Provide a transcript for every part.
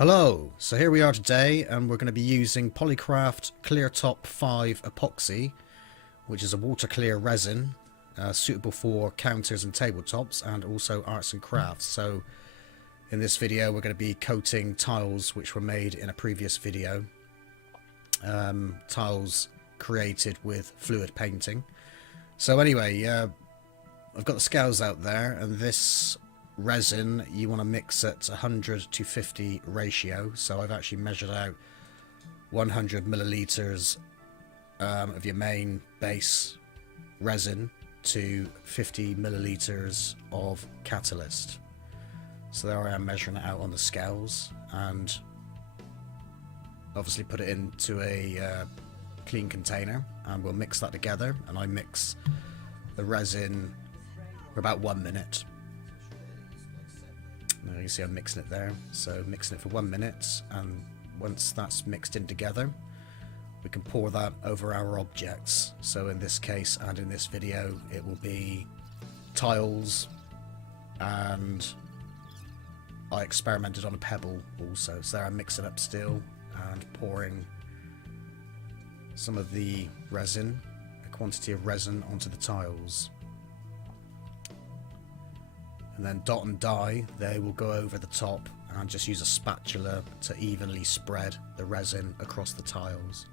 Hello, so here we are today and we're going to be using Polycraft Clear Top 5 Epoxy, which is a water clear resin suitable for counters and tabletops and also arts and crafts. So in this video we're going to be coating tiles which were made in a previous video, tiles created with fluid painting. So anyway, I've got the scales out there, and this resin you want to mix at 100 to 50 ratio. So I've actually measured out 100 milliliters of your main base resin to 50 milliliters of catalyst. So there I am measuring it out on the scales, and obviously put it into a clean container and we'll mix that together. And I mix the resin for about 1 minute. Now you see I'm mixing it there, so mixing it for 1 minute, and once that's mixed in together we can pour that over our objects. So in this case and in this video it will be tiles, and I experimented on a pebble also. So there I'm mixing up still and pouring some of the resin, a quantity of resin, onto the tiles. And then dot and die, they will go over the top, and just use a spatula to evenly spread the resin across the tiles.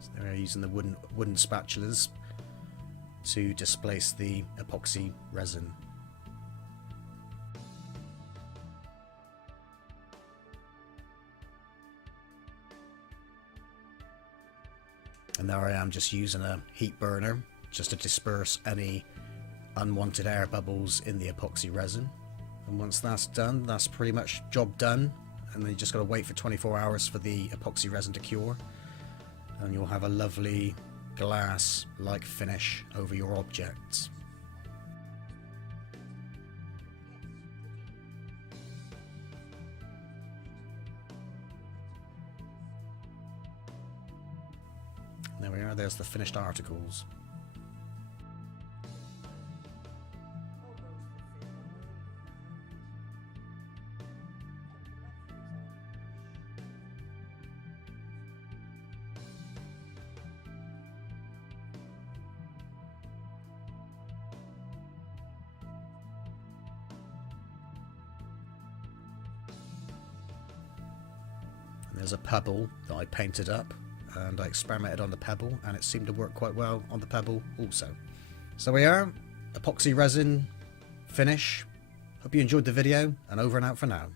So they're using the wooden spatulas to displace the epoxy resin. And there I am just using a heat burner just to disperse any unwanted air bubbles in the epoxy resin. And once that's done, that's pretty much job done. And then you just got to wait for 24 hours for the epoxy resin to cure, and you'll have a lovely glass-like finish over your objects. There we are, there's the finished articles. And there's a pebble that I painted up, and I experimented on the pebble and it seemed to work quite well on the pebble also. So we are, epoxy resin finish. Hope you enjoyed the video, and over and out for now.